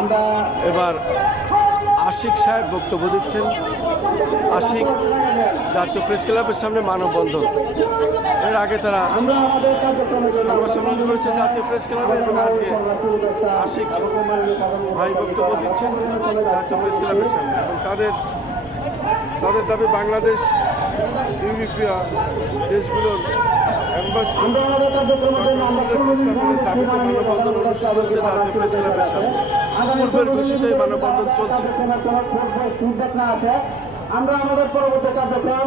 আমরা এবার আশিক সাহেব বক্তব্য দিচ্ছেন। আশিক জাতীয় প্রেস ক্লাবের সামনে মানববন্ধন। এর আগে তারা সম্মেলন করেছে জাতীয় প্রেস ক্লাবে এবং আজকে আশিক ভাই বক্তব্য দিচ্ছেন জাতীয় প্রেস ক্লাবের সামনে। এবং তাদের তাদের দাবি বাংলাদেশ ইউরোপীয় দেশগুলোর আমাদের পূর্বের ঘোষিত মানববন্ধন চলছে। আমরা আমাদের পরবর্তী কার্যক্রম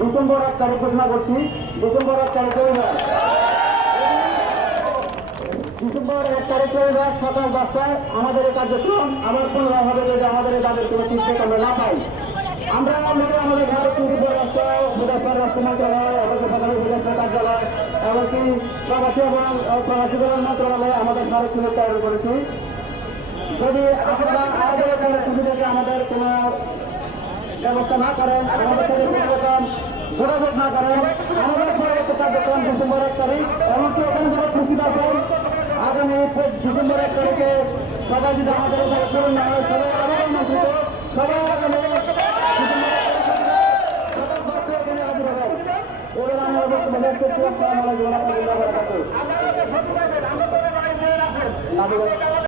ডিসেম্বর এক তারিখ ঘোষণা করছি। ডিসেম্বর এক তারিখ রবিবার ডিসেম্বর এক তারিখ রবিবার সকাল দশটায় আমাদের এই কার্যক্রম আবার পুনরায় হবে যদি আমাদের এই দাবির কোনো ফিডব্যাক আমরা না পাই। আমরা অলরেডি আমাদের ভারত রাষ্ট্র বিদেশ রাষ্ট্র মন্ত্রণালয় এমনকি প্রবাসী এবং প্রবাসী কল্যাণ মন্ত্রণালয় আমাদের ভারত তুলে তৈরি করেছি। যদি আপনারা আমাদের এখানে আমাদের কোনো ব্যবস্থা না করেন, আমাদের সাথে কোনো রকম যোগাযোগ না করেন, আমাদের পরবর্তী কার্যক্রম ডিসেম্বর এক তারিখ, এমনকি এখানে যারা খুশি আছেন আগামী ডিসেম্বর এক তারিখে সবাই যদি আমাদের এখানে পূরণ না হয় সবাই আবার আমন্ত্রিত সবাই আগামী ডিসেম্বর এক তারিখে সকাল দশটায় এখানে হাজির হবেন এবার আমি আমার বক্তব্য আমাদের করছি আসসালামু আলাইকুম